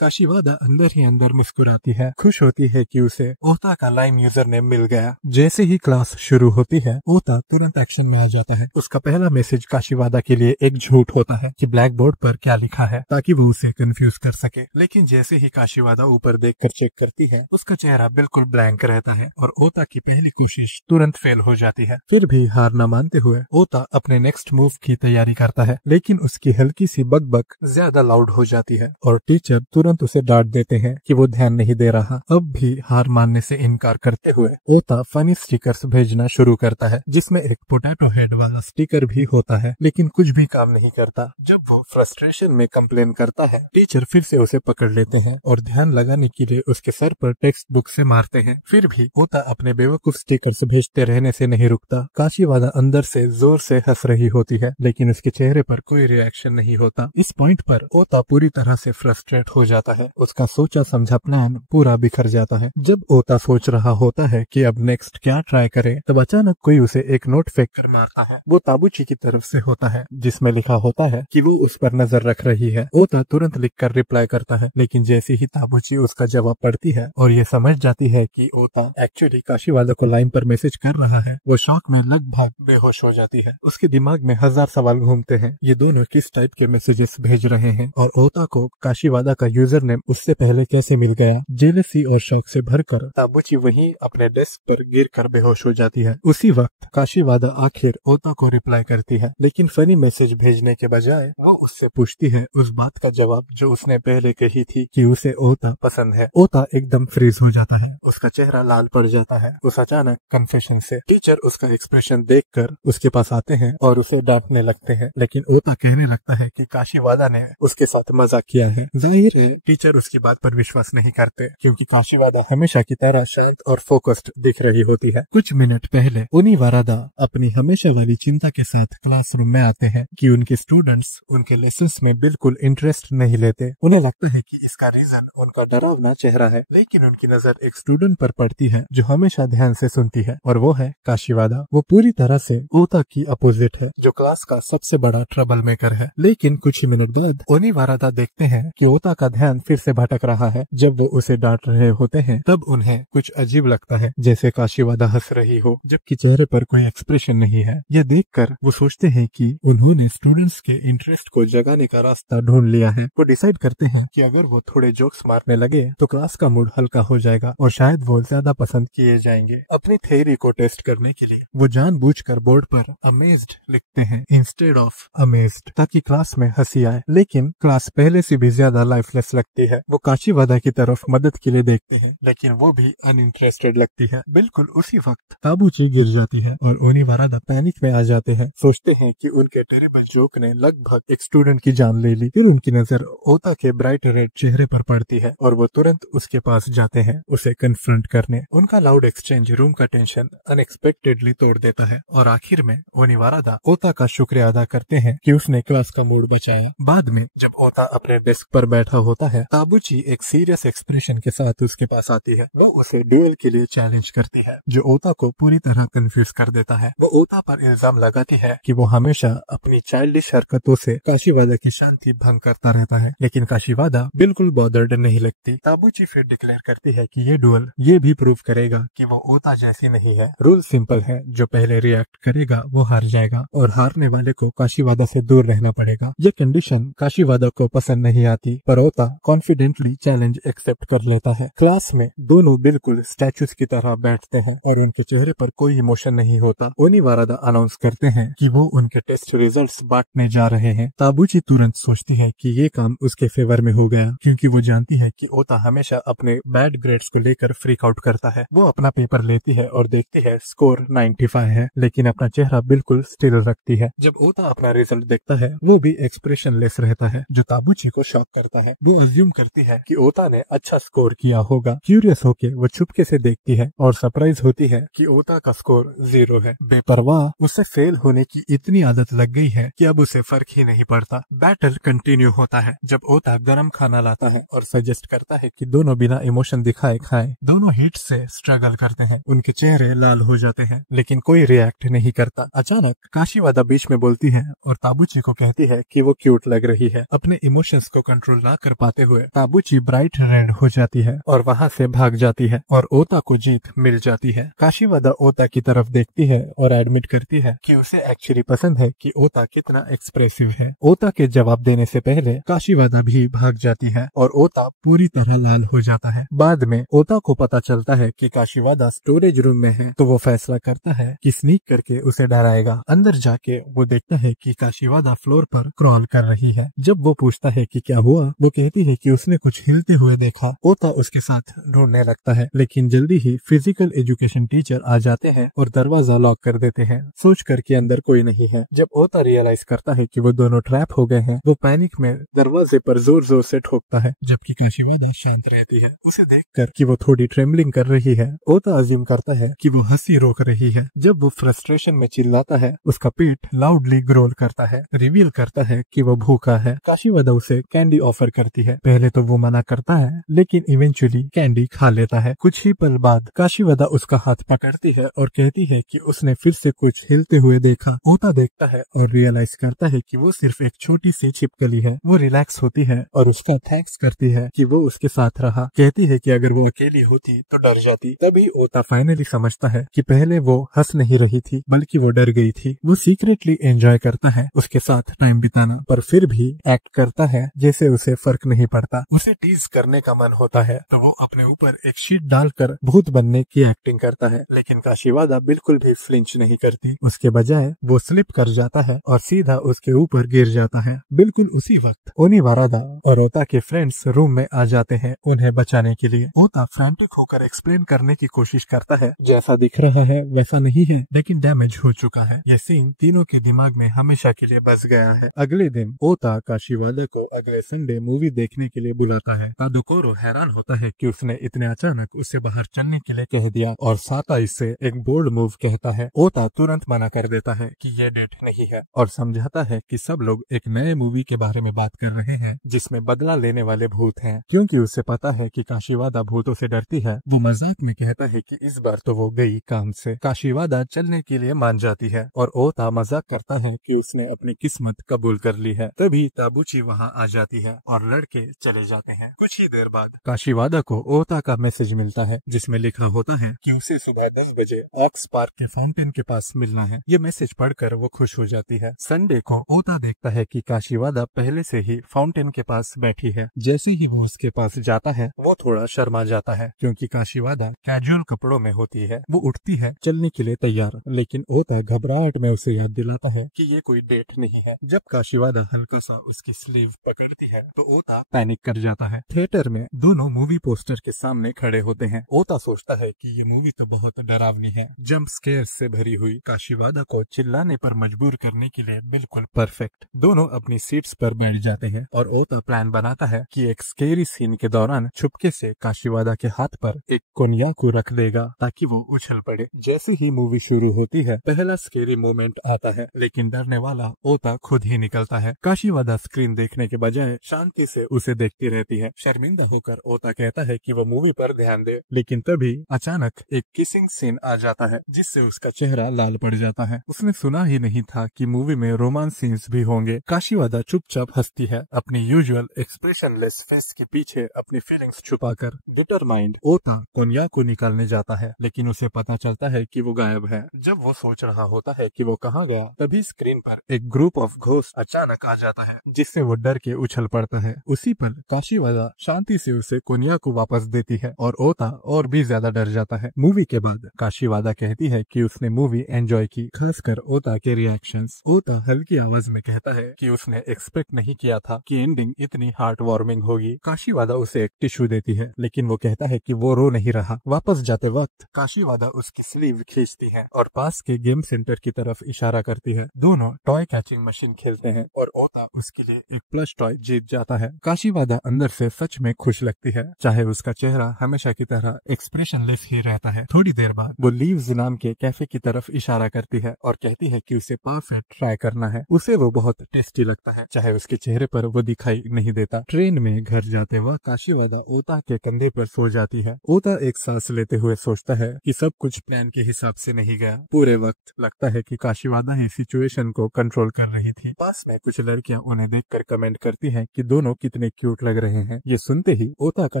काशीवादा अंदर ही अंदर मुस्कुराती है, खुश होती है कि उसे ओता का लाइम यूजर नेम मिल गया। जैसे ही क्लास शुरू होती है, ओता तुरंत एक्शन में आ जाता है। उसका पहला मैसेज काशीवादा के लिए एक झूठ होता है कि ब्लैक बोर्ड पर क्या लिखा है, ताकि वो उसे कंफ्यूज कर सके। लेकिन जैसे ही काशीवादा ऊपर देखकर चेक करती है, उसका चेहरा बिल्कुल ब्लैंक रहता है और ओता की पहली कोशिश तुरंत फेल हो जाती है। फिर भी हार न मानते हुए ओता अपने नेक्स्ट मूव की तैयारी करता है, लेकिन उसकी हल्की सी बकबक ज्यादा लाउड हो जाती है और टीचर तुरंत उसे डांट देते हैं कि वो ध्यान नहीं दे रहा। अब भी हार मानने से इनकार करते हुए ओता फनी स्टिकर्स भेजना शुरू करता है, जिसमें एक पोटैटो हेड वाला स्टिकर भी होता है, लेकिन कुछ भी काम नहीं करता। जब वो फ्रस्ट्रेशन में कंप्लेन करता है, टीचर फिर से उसे पकड़ लेते हैं और ध्यान लगाने के लिए उसके सर पर टेक्स्ट बुक से मारते हैं। फिर भी ओता अपने बेवकूफ स्टिकर्स भेजते रहने से नहीं रुकता। काशीवादा अंदर से जोर से हंस रही होती है, लेकिन उसके चेहरे पर कोई रिएक्शन नहीं होता। इस पॉइंट पर ओता पूरी तरह से फ्रस्ट्रेट हो जाता है, उसका सोचा समझा प्लान पूरा बिखर जाता है। जब ओता सोच रहा होता है कि अब नेक्स्ट क्या ट्राई करे, तब अचानक कोई उसे एक नोट फेंक कर मारता है। वो ताबूची की तरफ से होता है, जिसमें लिखा होता है कि वो उस पर नजर रख रही है। ओता तुरंत लिखकर रिप्लाई करता है, लेकिन जैसे ही ताबूची उसका जवाब पढ़ती है और ये समझ जाती है कि ओता एक्चुअली काशीवादा को लाइन पर मैसेज कर रहा है, वो शॉक में लगभग बेहोश हो जाती है। उसके दिमाग में 1000 सवाल घूमते हैं, ये दोनों किस टाइप के मैसेजेस भेज रहे हैं और ओता को काशीवादा का यूजर नेम उससे पहले कैसे मिल गया। जेलसी और शौक से भरकर ताबूची वहीं अपने डेस्क पर गिरकर बेहोश हो जाती है। उसी वक्त काशीवादा आखिर ओता को रिप्लाई करती है, लेकिन फनी मैसेज भेजने के बजाय वो उससे पूछती है उस बात का जवाब जो उसने पहले कही थी कि उसे ओता पसंद है। ओता एकदम फ्रीज हो जाता है, उसका चेहरा लाल पड़ जाता है उस अचानक कन्फेशन से। टीचर उसका एक्सप्रेशन देखकर उसके पास आते हैं और उसे डांटने लगते हैं, लेकिन ओता कहने लगता है कि काशीवादा ने उसके साथ मजाक किया है। जाहिर है टीचर उसकी बात पर विश्वास नहीं करते, क्योंकि काशीवादा हमेशा की तरह शांत और फोकस्ड दिख रही होती है। कुछ मिनट पहले उनिवारादा अपनी हमेशा वाली चिंता के साथ क्लासरूम में आते हैं कि उनके स्टूडेंट्स उनके लेसन्स में बिल्कुल इंटरेस्ट नहीं लेते। उन्हें लगता है कि इसका रीजन उनका डरावना चेहरा है, लेकिन उनकी नजर एक स्टूडेंट पर पड़ती है जो हमेशा ध्यान से सुनती है, और वो है काशीवादा। वो पूरी तरह से ओता की अपोजिट है, जो क्लास का सबसे बड़ा ट्रबल मेकर है। लेकिन कुछ ही मिनट बाद ओनिवारादा देखते हैं कि ओता का ध्यान फिर से भटक रहा है। जब वो उसे डांट रहे होते हैं, तब उन्हें कुछ अजीब लगता है, जैसे काशीवादा हंस रही हो, जबकि चेहरे पर कोई एक्सप्रेशन नहीं है। यह देखकर वो सोचते हैं कि उन्होंने स्टूडेंट्स के इंटरेस्ट को जगाने का रास्ता ढूंढ लिया है। वो डिसाइड करते हैं कि अगर वो थोड़े जोक्स मारने लगे तो क्लास का मूड हल्का हो जाएगा और शायद वो ज्यादा पसंद किए जाएंगे। अपनी थ्योरी को टेस्ट करने के लिए वो जानबूझकर बोर्ड पर अमेज्ड लिखते हैं इंस्टेड ऑफ अमेज्ड, ताकि क्लास में हंसी आए। लेकिन क्लास पहले से भी ज्यादा लाइफलेस लगती है। वो काशीवादा की तरफ मदद के लिए देखते हैं, लेकिन वो भी अनइंटरेस्टेड लगती है। बिल्कुल उसी वक्त ताबूची गिर जाती है और ओनिवारादा पैनिक में आ जाते हैं, सोचते हैं कि उनके टेरिबल जोक ने लगभग एक स्टूडेंट की जान ले ली। फिर उनकी नजर नजर ओता के ब्राइट रेड चेहरे पर पड़ती है और वो तुरंत उसके पास जाते हैं उसे कन्फ्रंट करने। उनका लाउड एक्सचेंज रूम का टेंशन अनएक्सपेक्टेडली तोड़ देता है और आखिर में ओनिवारादा ओता का शुक्रिया अदा करते हैं कि उसने क्लास का मूड बचाया। बाद में जब ओता अपने डेस्क पर बैठा होता है, ताबुची एक सीरियस एक्सप्रेशन के साथ उसके पास आती है। वो उसे ड्यूएल के लिए चैलेंज करती है, जो ओता को पूरी तरह कंफ्यूज कर देता है। वो ओता पर इल्जाम लगाती है कि वो हमेशा अपनी चाइल्डिश हरकतों से काशीवादा की शांति भंग करता रहता है, लेकिन काशीवादा बिल्कुल बॉदर्ड नहीं लगती। ताबुची फिर डिक्लेयर करती है कि ये ड्यूएल ये भी प्रूव करेगा कि वो ओता जैसी नहीं है। रूल सिंपल है, जो पहले रिएक्ट करेगा वो हार जाएगा और हारने वाले को काशीवादा से दूर रहना पड़ेगा। ये कंडीशन काशीवादा को पसंद नहीं आती, पर ओता कॉन्फिडेंटली चैलेंज एक्सेप्ट कर लेता है। क्लास में दोनों बिल्कुल स्टैचूज की तरह बैठते हैं और उनके चेहरे पर कोई इमोशन नहीं होता। ओनिवारादा अनाउंस करते हैं कि वो उनके टेस्ट रिजल्ट्स बांटने जा रहे हैं। ताबुची तुरंत सोचती है कि ये काम उसके फेवर में हो गया, क्योंकि वो जानती है कि ओता हमेशा अपने बैड ग्रेड्स को लेकर फ्रीक आउट करता है। वो अपना पेपर लेती है और देखती है स्कोर 95 है, लेकिन अपना चेहरा बिल्कुल स्टिल रखती है। जब ओता अपना रिजल्ट देखता है, वो भी एक्सप्रेशन लेस रहता है, जो ताबुची को शॉक करता है। वो अज्यूम करती है कि ओता ने अच्छा स्कोर किया होगा। क्यूरियस होके वो चुपके से देखती है और सरप्राइज होती है कि ओता का स्कोर 0 है। बेपरवाह, उसे फेल होने की इतनी आदत लग गई है कि अब उसे फर्क ही नहीं पड़ता। बैटल कंटिन्यू होता है जब ओता गरम खाना लाता है और सजेस्ट करता है कि दोनों बिना इमोशन दिखाए खाएं। दोनों हीट से स्ट्रगल करते हैं, उनके चेहरे लाल हो जाते हैं, लेकिन कोई रिएक्ट नहीं करता। अचानक काशीवादा बीच में बोलती है और ताबुची को कहती है कि वो क्यूट लग रही है। अपने इमोशंस को कंट्रोल ना कर पाते हुए ताबुची ब्राइट रेड हो जाती है और वहाँ से भाग जाती है और ओता को जीत मिल जाती है। काशीवादा ओता की तरफ देखती है और एडमिट करती है कि उसे एक्चुअली पसंद है कि ओता कितना एक्सप्रेसिव है। ओता के जवाब देने से पहले काशीवादा भी भाग जाती है और ओता पूरी तरह लाल हो जाता है। बाद में ओता को पता चलता है कि काशीवादा स्टोरेज रूम में है, तो वो फैसला करता है कि स्नीक करके उसे डराएगा। अंदर जाके वो देखता है कि काशीवादा फ्लोर पर क्रॉल कर रही है। जब वो पूछता है कि क्या हुआ, वो कहती है कि उसने कुछ हिलते हुए देखा। ओता उसके साथ ढूंढने लगता है, लेकिन जल्दी ही फिजिकल एजुकेशन टीचर आ जाते हैं और दरवाजा लॉक कर देते हैं, सोच कर कि अंदर कोई नहीं है। जब ओता रियलाइज करता है कि वो दोनों ट्रैप हो गए हैं, वो पैनिक में दरवाजे पर जोर जोर से ठोकता है, जबकि काशीवादा शांत रहती है। उसे देखकर कि वो थोड़ी ट्रेम्बलिंग कर रही है, ओता अज्यूम करता है कि वो हंसी रोक रही है। जब वो फ्रस्ट्रेशन में चिल्लाता है, उसका पेट लाउडली ग्रोल करता है, रिवील करता है कि वो भूखा है। काशीवादा उसे कैंडी ऑफर करती है। पहले तो वो मना करता है, लेकिन इवेंचुअली कैंडी खा लेता है। कुछ ही पल बाद काशीवादा उसका हाथ पकड़ती है और कहती है कि उसने फिर से कुछ हिलते हुए देखा। ओता देखता है और रियलाइज करता है कि वो सिर्फ एक छोटी सी छिपकली है। वो रिलैक्स होती है और उसका थैंक्स करती है कि वो उसके साथ रहा। कहती है कि अगर वो अकेली होती तो डर जाती। तभी ओता फाइनली समझता है कि पहले वो हंस नहीं रही थी, बल्कि वो डर गई थी। वो सीक्रेटली एंजॉय करता है उसके साथ टाइम बिताना, पर फिर भी एक्ट करता है जैसे उसे फर्क नहीं पड़ता। उसे टीज करने का मन होता है तो वो अपने ऊपर एक शीट डालकर भूत बनने की एक्टिंग करता है, लेकिन काशीवादा बिल्कुल भी फ्लिंच नहीं करती। उसके बजाय वो स्लिप कर जाता है और सीधा उसके ऊपर गिर जाता है। बिल्कुल उसी वक्त ओनिवारादा और ओता के फ्रेंड्स रूम में आ जाते हैं उन्हें बचाने के लिए। ओता फ्रैंटिक होकर एक्सप्लेन करने की कोशिश करता है, जैसा दिख रहा है वैसा नहीं है, लेकिन डैमेज हो चुका है। यह सीन तीनों के दिमाग में हमेशा के लिए बस गया है। अगले दिन ओता काशीवादा को अगले संडे मूवी देखने के लिए बुलाता है। कादोकोरो हैरान होता है कि उसने इतने अचानक उसे बाहर चलने के लिए कह दिया और साता इससे एक बोल्ड मूव कहता है। ओता तुरंत मना कर देता है कि ये डेट नहीं है और समझाता है कि सब लोग एक नए मूवी के बारे में बात कर रहे हैं जिसमें बदला लेने वाले भूत हैं। क्योंकि उसे पता है कि काशीवादा भूतों से डरती है, वो मजाक में कहता है कि इस बार तो वो गई काम से। काशीवादा चलने के लिए मान जाती है और ओता मजाक करता है कि उसने अपनी किस्मत कबूल कर ली है। तभी ताबुची वहाँ आ जाती है और लड़के चले जाते हैं। कुछ ही देर बाद काशीवादा को ओता का मैसेज मिलता है जिसमें लिखा होता है कि उसे सुबह 10 बजे ऑक्स पार्क के फाउंटेन के पास मिलना है। ये मैसेज पढ़कर वो खुश हो जाती है। संडे को ओता देखता है कि काशीवादा पहले से ही फाउंटेन के पास बैठी है। जैसे ही वो उसके पास जाता है, वो थोड़ा शर्मा जाता है क्योंकि काशीवादा कैजुअल कपड़ों में होती है। वो उठती है चलने के लिए तैयार, लेकिन ओता घबराहट में उसे याद दिलाता है कि ये कोई डेट नहीं है। जब काशीवादा हल्का सा उसकी स्लीव पकड़ती है तो ओता पैनिक कर जाता है। थिएटर में दोनों मूवी पोस्टर के सामने खड़े होते हैं। ओता सोचता है कि ये मूवी तो बहुत डरावनी है, जंप स्केयर से भरी हुई, काशीवादा को चिल्लाने पर मजबूर करने के लिए बिल्कुल परफेक्ट। दोनों अपनी सीट्स पर बैठ जाते हैं और ओता प्लान बनाता है कि एक स्केरी सीन के दौरान चुपके से काशीवादा के हाथ पर एक कोन्याकू रख देगा ताकि वो उछल पड़े। जैसे ही मूवी शुरू होती है पहला स्केरी मोमेंट आता है, लेकिन डरने वाला ओता खुद ही निकलता है। काशीवादा स्क्रीन देखने के बजाय शांति से उसे देखती रहती है। शर्मिंदा होकर ओता कहता है कि वो मूवी पर ध्यान दे, लेकिन तभी अचानक एक किसिंग सीन आ जाता है जिससे उसका चेहरा लाल पड़ जाता है। उसने सुना ही नहीं था कि मूवी में रोमांस सीन्स भी होंगे। काशीवादा चुपचाप हंसती है, अपनी यूजुअल एक्सप्रेशनलेस फेस के पीछे अपनी फीलिंग्स छुपाकर। डिटरमाइंड ओता कोन्याकू निकालने जाता है, लेकिन उसे पता चलता है कि वो गायब है। जब वो सोच रहा होता है कि वो कहाँ गया, तभी स्क्रीन पर एक ग्रुप ऑफ घोस्ट अचानक आ जाता है जिससे वो डर के उछल पड़ता है। उसी पर काशीवादा शांति से उसे कोन्याकू वापस देती है और ओता और भी ज्यादा डर जाता है। मूवी के बाद काशीवादा कहती है कि उसने मूवी एंजॉय की, खासकर ओता के रिएक्शंस। ओता हल्की आवाज में कहता है कि उसने एक्सपेक्ट नहीं किया था कि एंडिंग इतनी हार्ट वार्मिंग होगी। काशीवादा उसे एक टिश्यू देती है, लेकिन वो कहता है कि वो रो नहीं रहा। वापस जाते वक्त काशीवादा उसकी स्लीव खींचती है और पास के गेम सेंटर की तरफ इशारा करती है। दोनों टॉय कैचिंग मशीन खेलते हैं और ओता उसके लिए एक प्लस टॉय जीत जाता है। काशीवादा अंदर से सच में खुश लगती है, चाहे उसका चेहरा हमेशा की तरह एक्सप्रेशनलेस ही रहता है। थोड़ी देर बाद वो लीव्स नाम के कैफे की तरफ इशारा करती है और कहती है कि उसे परफेक्ट ट्राई करना है। उसे वो बहुत टेस्टी लगता है, चाहे उसके चेहरे पर वो दिखाई नहीं देता। ट्रेन में घर जाते वक्त काशीवादा ओता के कंधे पर सो जाती है। ओता एक सांस लेते हुए सोचता है कि सब कुछ प्लान के हिसाब से नहीं गया। पूरे वक्त लगता है कि काशीवादा ही सिचुएशन को कंट्रोल कर रही थी। पास में कुछ लड़कियां उन्हें देखकर कमेंट करती हैं कि दोनों कितने क्यूट लग रहे हैं। ये सुनते ही ओता का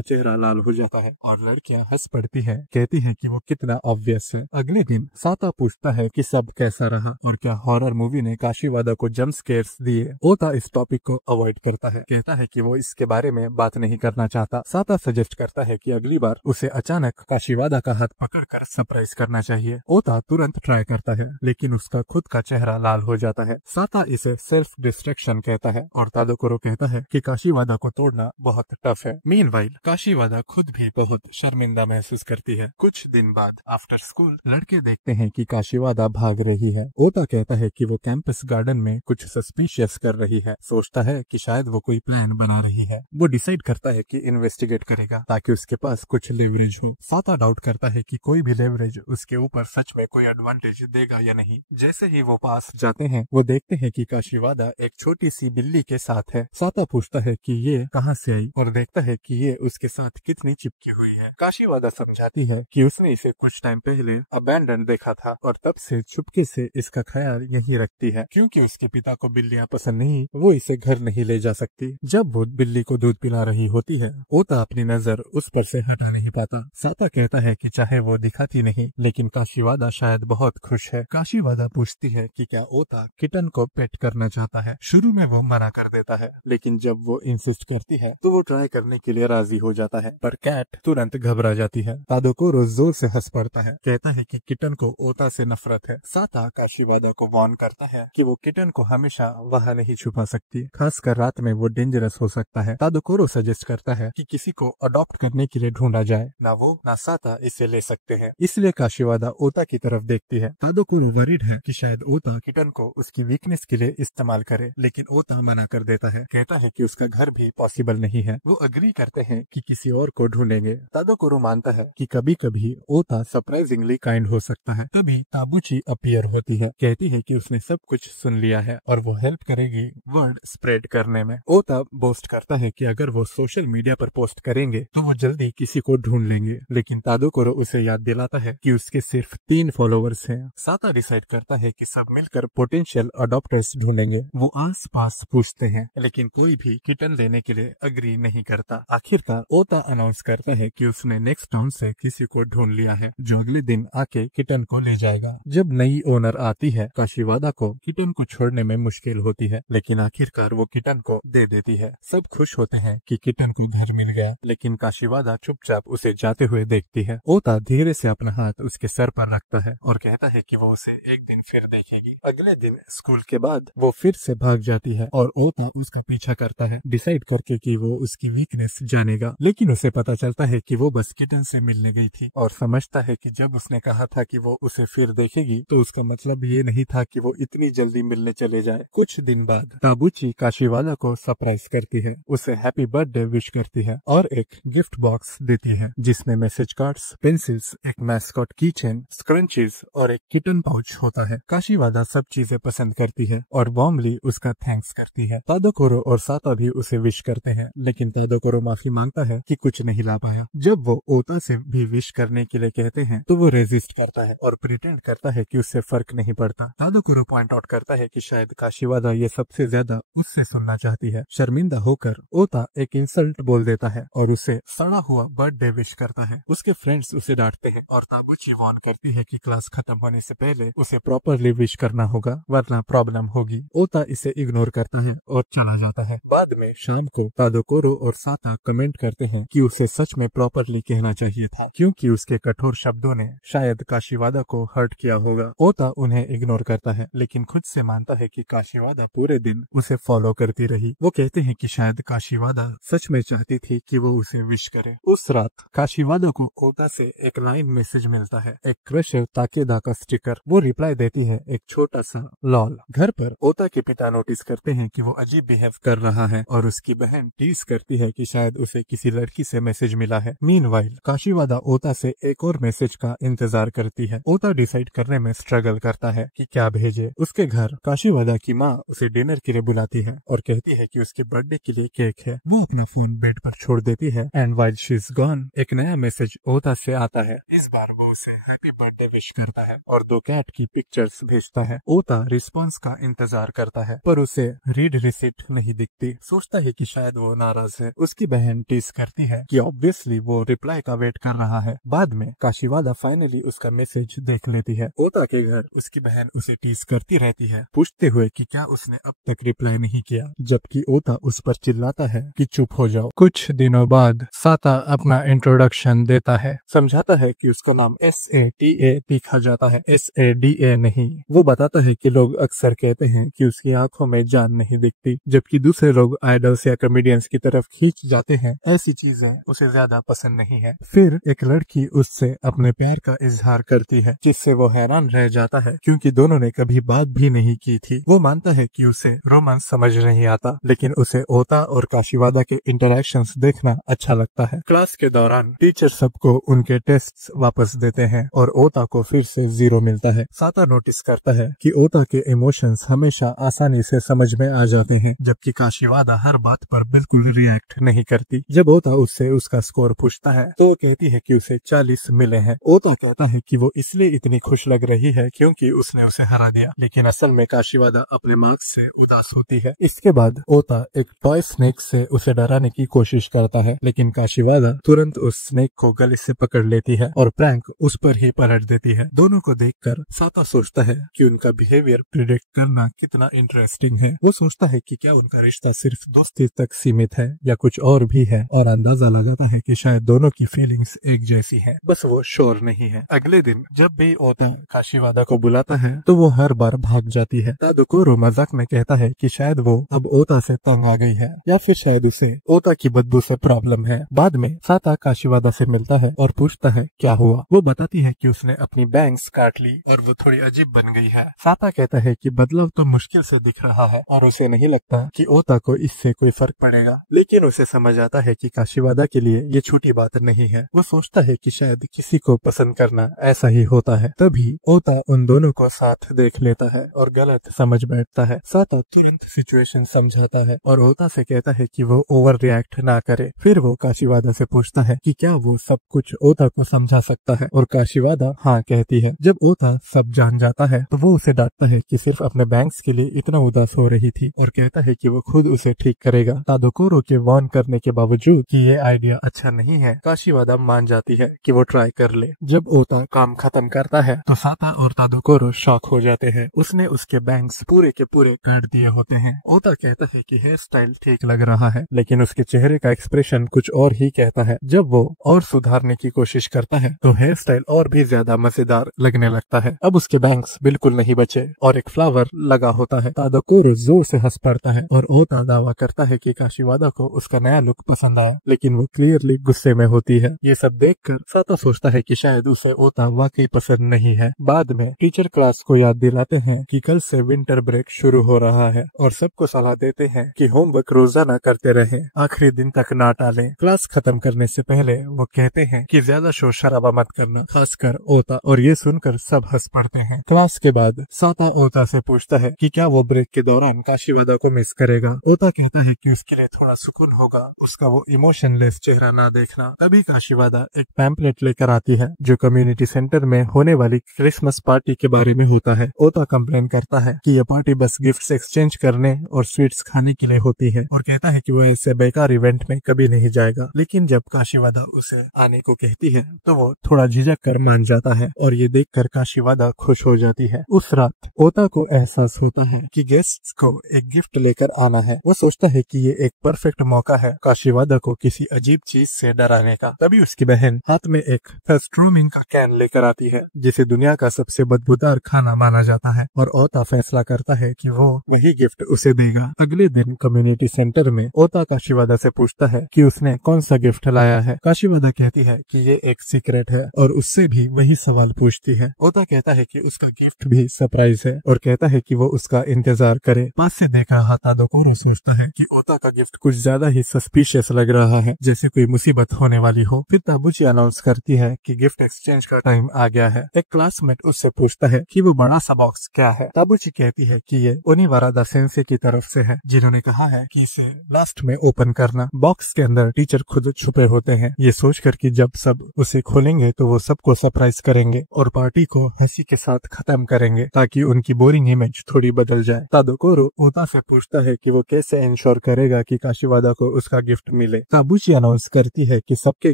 चेहरा लाल हो जाता है और लड़कियां हंस पड़ती हैं, कहती हैं कि वो कितना ऑब्वियस है। अगले दिन साता पूछता है कि सब कैसा रहा और क्या हॉरर मूवी ने काशीवादा को जंप स्केयर्स दिए। ओता इस टॉपिक को अवॉइड करता है, कहता है कि वो इसके बारे में बात नहीं करना चाहता। साता सजेस्ट करता है कि अगली बार उसे अचानक काशीवादा का हाथ पकड़कर सरप्राइज करना चाहिए। ओता तुरंत ट्राई करता है, लेकिन उसका खुद का चेहरा लाल हो जाता है। साता इसे सेल्फ डिस्ट्रैक्शन कहता है और तादोकोरो कहता है कि काशीवादा को तोड़ना बहुत टफ है। मीनवाइल काशीवादा खुद भी बहुत शर्मिंदा महसूस करती है। कुछ दिन बाद आफ्टर स्कूल लड़के देखते हैं कि काशीवादा भाग रही है। ओता कहता है कि वो कैंपस गार्डन में कुछ सस्पिशियस कर रही है। सोचता है कि शायद वो कोई प्लान बना रही है। वो डिसाइड करता है कि इन्वेस्टिगेट करेगा ताकि उसके पास कुछ लेवरेज हो। साता डाउट करता है कि कोई भी लेवरेज उसके ऊपर सच में कोई एडवांटेज देगा या नहीं। जैसे ही वो पास जाते हैं वो देखते हैं कि काशीवादा एक छोटी सी बिल्ली के साथ है। साता पूछता है कि ये कहाँ से आई और देखता है कि ये उसके साथ कितनी चिपकी हुई है। काशीवादा समझाती है कि उसने इसे कुछ टाइम पहले अबैंडन देखा था और तब से चुपके से इसका ख्याल यही रखती है। क्योंकि उसके पिता को बिल्लियां पसंद नहीं, वो इसे घर नहीं ले जा सकती। जब वो बिल्ली को दूध पिला रही होती है, ओता अपनी नजर उस पर से हटा नहीं पाता। साता कहता है कि चाहे वो दिखाती नहीं, लेकिन काशीवादा शायद बहुत खुश है। काशीवादा पूछती है कि क्या ओता किटन को पेट करना चाहता है। शुरू में वो मना कर देता है, लेकिन जब वो इंसिस्ट करती है तो वो ट्राई करने के लिए राजी हो जाता है। पर कैट तुरंत घबरा जाती है। तादोकोरो जोर से हंस पड़ता है, कहता है कि किटन को ओता से नफरत है। साता काशीवादा को वार्न करता है कि वो किटन को हमेशा वहाँ नहीं छुपा सकती, खासकर रात में वो डेंजरस हो सकता है। तादोकोरो सजेस्ट करता है कि किसी को अडॉप्ट करने के लिए ढूंढा जाए, ना वो ना साता इसे ले सकते हैं। इसलिए काशीवादा ओता की तरफ देखती है। तादोकोरो वरीड है कि शायद ओता किटन को उसकी वीकनेस के लिए इस्तेमाल करे, लेकिन ओता मना कर देता है, कहता है कि उसका घर भी पॉसिबल नहीं है। वो अग्री करते हैं कि किसी और को ढूंढेंगे। तादोकोरो मानता है कि कभी कभी ओता सरप्राइजिंगली काइंड हो सकता है। तभी ताबुची अपीयर होती है, कहती है कि उसने सब कुछ सुन लिया है और वो हेल्प करेगी वर्ड स्प्रेड करने में। ओता बोस्ट करता है कि अगर वो सोशल मीडिया पर पोस्ट करेंगे तो वो जल्दी किसी को ढूंढ लेंगे, लेकिन तादोकोरो उसे याद दिलाता है कि उसके सिर्फ 3 फॉलोअर्स हैं। साता डिसाइड करता है कि सब मिलकर पोटेंशियल अडॉप्टर्स ढूंढेंगे। वो आस पास पूछते हैं, लेकिन कोई भी किटन लेने के लिए अग्री नहीं करता। आखिरकार ओता अनाउंस करता है कि उसने नेक्स्ट टाउन से किसी को ढूंढ लिया है जो अगले दिन आके किटन को ले जाएगा। जब नई ओनर आती है, काशीवादा को किटन को छोड़ने में मुश्किल होती है, लेकिन आखिरकार वो किटन को दे देती है। सब खुश होते हैं कि किटन को घर मिल गया, लेकिन काशीवादा चुपचाप उसे जाते हुए देखती है। ओता धीरे से अपना हाथ उसके सर पर रखता है और कहता है कि वो उसे एक दिन फिर देखेगी। अगले दिन स्कूल के बाद वो फिर से भाग जाती है और ओता उसका पीछा करता है, डिसाइड करके कि वो उसकी वीकनेस जानेगा, लेकिन उसे पता चलता है कि वो बस किटन से मिलने गई थी और समझता है कि जब उसने कहा था कि वो उसे फिर देखेगी तो उसका मतलब ये नहीं था कि वो इतनी जल्दी मिलने चले जाए। कुछ दिन बाद ताबूची काशीवादा को सरप्राइज करती है, उसे हैप्पी बर्थडे विश करती है और एक गिफ्ट बॉक्स देती है जिसमें मैसेज कार्ड्स, पेंसिल्स, एक मैस्कॉट की चेन, स्क्रंचीज और एक किटन पाउच होता है। काशीवादा सब चीजें पसंद करती है और वार्मली उसका थैंक्स करती है। तादोकोरो और साता भी उसे विश करते हैं, लेकिन तादोकोरो माफी मांगता है कि कुछ नहीं ला पाया। जब वो ओता से भी विश करने के लिए कहते हैं तो वो रेजिस्ट करता है और प्रिटेंड करता है कि उससे फर्क नहीं पड़ता। तादोकोरो पॉइंट आउट करता है कि शायद काशीवादा ये सबसे ज्यादा उससे सुनना चाहती है। शर्मिंदा होकर ओता एक इंसल्ट बोल देता है और उसे सड़ा हुआ बर्थडे विश करता है। उसके फ्रेंड्स उसे डांटते हैं और ताबूची वार्न करती है कि क्लास खत्म होने से पहले उसे प्रॉपरली विश करना होगा वरना प्रॉब्लम होगी। ओता इसे इग्नोर करता है और चला जाता है। बाद में शाम को तादोकोरो और साता कमेंट करते हैं कि उसे सच में प्रॉपरली कहना चाहिए था क्योंकि उसके कठोर शब्दों ने शायद काशीवादा को हर्ट किया होगा। ओता उन्हें इग्नोर करता है लेकिन खुद से मानता है कि काशीवादा पूरे दिन उसे फॉलो करती रही। वो कहते हैं कि शायद काशीवादा सच में चाहती थी कि वो उसे विश करे। उस रात काशीवादा को ओता से एक लाइन मैसेज मिलता है, एक क्रशर ताकेदा का स्टिकर। वो रिप्लाई देती है एक छोटा सा लॉल। घर पर ओता के पिता नोटिस करते हैं कि वो अजीब बिहेव कर रहा है और उसकी बहन टीज करती है कि शायद उसे किसी लड़की से मैसेज मिला है। मीनवाइल काशीवादा ओता से एक और मैसेज का इंतजार करती है। ओता डिसाइड करने में स्ट्रगल करता है कि क्या भेजे। उसके घर काशीवादा की माँ उसे डिनर के लिए बुलाती है और कहती है कि उसके बर्थडे के लिए केक है। वो अपना फोन बेड पर छोड़ देती है and while she is gone एक नया मैसेज ओता से आता है। इस बार वो उसे हैप्पी बर्थडे विश करता है और 2 कैट की पिक्चर्स भेजता है। ओता रिस्पॉन्स का इंतजार करता है पर उसे रीड रिसिप्ट नहीं दिखती। सोचता है कि शायद वो नाराज है। उसकी बहन टीज करती है कि ऑब्वियसली वो रिप्लाई का वेट कर रहा है। बाद में काशीवादा फाइनली उसका मैसेज देख लेती है। ओता के घर उसकी बहन उसे टीज करती रहती है, पूछते हुए कि क्या उसने अब तक रिप्लाई नहीं किया, जबकि ओता उस पर चिल्लाता है कि चुप हो जाओ। कुछ दिनों बाद साता अपना इंट्रोडक्शन देता है, समझाता है कि उसका नाम SATA लिखा जाता है, SADA नहीं। वो बताता है कि लोग अक्सर कहते हैं कि उसकी आंखों में जान नहीं दिखती, जबकि दूसरे लोग आइडल्स या कॉमेडियंस की तरफ खींच जाते हैं। ऐसी चीजें उसे ज्यादा पसंद नहीं है। फिर एक लड़की उससे अपने प्यार का इजहार करती है जिससे वो हैरान रह जाता है क्योंकि दोनों ने कभी बात भी नहीं की थी। वो मानता है कि उसे रोमांस समझ नहीं आता, लेकिन उसे ओता और काशीवादा के इंटरेक्शंस देखना अच्छा लगता है। क्लास के दौरान टीचर सबको उनके टेस्ट्स वापस देते हैं और ओता को फिर से 0 मिलता है। साता नोटिस करता है कि ओता के इमोशंस हमेशा आसानी से समझ में आ जाते हैं, जबकि काशीवादा हर बात पर बिल्कुल रिएक्ट नहीं करती। जब ओता उससे उसका स्कोर पूछता है तो वो कहती है कि उसे 40 मिले हैं। ओता कहता है कि वो इसलिए इतनी खुश लग रही है क्योंकि उसने उसे हरा दिया, लेकिन असल में काशीवादा अपने मार्क्स से उदास होती है। इसके बाद ओता एक टॉय स्नेक से उसे डराने की कोशिश करता है, लेकिन काशीवादा तुरंत उस स्नेक को गले से पकड़ लेती है और प्रैंक उस पर ही पलट देती है। दोनों को देखकर साता सोचता है कि उनका बिहेवियर प्रिडिक्ट करना कितना इंटरेस्टिंग है। वो सोचता है कि क्या उनका रिश्ता सिर्फ दोस्ती तक सीमित है या कुछ और भी है, और अंदाजा लगाता है कि शायद दोनों की फीलिंग्स एक जैसी है, बस वो श्योर नहीं है। अगले दिन जब भी ओता काशीवादा को बुलाता है तो वो हर बार भाग जाती है। तादोकोरो मजाक में कहता है कि शायद वो अब ओता से तंग आ गई है या फिर शायद उसे ओता की बदबू से प्रॉब्लम है। बाद में साता काशीवादा से मिलता है और पूछता है क्या हुआ। वो बताती है कि उसने अपनी बैंग्स काट ली और वो थोड़ी अजीब बन गई है। साता कहता है कि बदलाव तो मुश्किल से दिख रहा है और उसे नहीं लगता कि ओता को इससे कोई फर्क पड़ेगा, लेकिन उसे समझ आता है कि काशीवादा के लिए ये छोटी बात नहीं है। वो सोचता है कि शायद किसी को पसंद करना ऐसा ही होता है। तभी ओता उन दोनों को साथ देख लेता है और गलत समझ बैठता है। साता तुरंत सिचुएशन समझाता है और ओता से कहता है कि वो ओवर रिएक्ट ना करे। फिर वो काशीवादा से पूछता है कि क्या वो सब कुछ ओता को समझा सकता है, और काशीवादा हाँ कहती है। जब ओता सब जान जाता है तो वो उसे डांटता है कि सिर्फ अपने बैंक्स के लिए इतना उदास हो रही थी और कहता है कि वो खुद उसे ठीक करेगा। तादोकोरो के वार्न करने के बावजूद कि ये आइडिया अच्छा नहीं है, काशीवादा मान जाती है कि वो ट्राई कर ले। जब ओता काम खत्म करता है तो साता और तादोकोरो शॉक हो जाते हैं। उसने उसके बैंक्स पूरे के पूरे काट दिए होते हैं। ओता कहता है कि हेयर स्टाइल ठीक लग रहा है, लेकिन उसके चेहरे का एक्सप्रेशन कुछ और ही कहता है। जब वो और सुधारने की कोशिश करता है तो हेयर स्टाइल और भी ज्यादा मजेदार लगने लगता है। अब उसके बैंक्स बिल्कुल नहीं बचे और एक फ्लावर लगा होता है। तादोकोरो जोर से हंस पड़ता है और ओता दावा करता है कि काशीवादा को उसका नया लुक पसंद आया, लेकिन वो क्लियरली गुस्से में होती है। ये सब देखकर साता सोचता है कि शायद उसे ओता वाकई पसंद नहीं है। बाद में टीचर क्लास को याद दिलाते हैं कि कल से विंटर ब्रेक शुरू हो रहा है और सबको सलाह देते हैं कि होमवर्क रोजाना करते रहें, आखिरी दिन तक ना टालें। क्लास खत्म करने से पहले वो कहते हैं कि ज्यादा शोर शराबा मत करना, खासकर ओता, और ये सुनकर सब हंस पड़ते हैं। क्लास के बाद साता ओता से पूछता है कि क्या वो ब्रेक के दौरान काशीवादा को मिस करेगा। ओता कहता है कि उसके लिए थोड़ा सुकून होगा उसका वो इमोशनलेस चेहरा ना देखना। तभी काशीवादा एक पैम्पलेट लेकर आती है जो कम्युनिटी सेंटर में होने वाली क्रिसमस पार्टी के बारे में होता है। ओता कंप्लेन करता है कि यह पार्टी बस गिफ्ट्स एक्सचेंज करने और स्वीट्स खाने के लिए होती है और कहता है कि वो ऐसे बेकार इवेंट में कभी नहीं जाएगा। लेकिन जब काशीवादा उसे आने को कहती है तो वो थोड़ा झिझक कर मान जाता है और ये देखकर काशीवादा खुश हो जाती है। उस रात ओता को एहसास होता है कि गेस्ट्स को एक गिफ्ट लेकर आना है। वो सोचता है कि ये एक परफेक्ट मौका है काशीवादा को किसी अजीब चीज से डराने का। तभी उसकी बहन हाथ में एक फेस्ट्रोमिंग का कैन लेकर आती है जिसे दुनिया का सबसे बदबूदार खाना माना जाता है और ओता फैसला करता है कि वो वही गिफ्ट उसे देगा। अगले दिन कम्युनिटी सेंटर में ओता काशीवादा से पूछता है कि उसने कौन सा गिफ्ट लाया है। काशीवादा कहती है कि ये एक सीक्रेट है और उससे भी वही सवाल पूछती है। ओता कहता है कि उसका गिफ्ट भी सरप्राइज है और कहता है कि वो उसका इंतजार करे। पास से देख रहा तादोकोरो सोचता है कि ओता का गिफ्ट कुछ ज्यादा ही सस्पिशियस लग रहा है, जैसे कोई मुसीबत होने वाली हो। फिर ताबुची अनाउंस करती है कि गिफ्ट एक्सचेंज का टाइम आ गया है। एक क्लासमेट उससे पूछता है कि वो बड़ा सा बॉक्स क्या है। ताबुची कहती है कि ये ओनिवारादा सेंसे की तरफ से है जिन्होंने कहा है कि इसे लास्ट में ओपन करना। बॉक्स के अंदर टीचर खुद छुपे होते हैं, ये सोचकर कि जब सब उसे खोलेंगे तो वो सबको सरप्राइज करेंगे और पार्टी को हंसी के साथ खत्म करेंगे ताकि उनकी बोरिंग इमेज थोड़ी बदल जाए। तादोकोरो ओता से पूछता है कि वो कैसे इंश्योर करेगा कि काशीवादा को उसका गिफ्ट मिले। ताबुची अनाउंस करती है कि सबके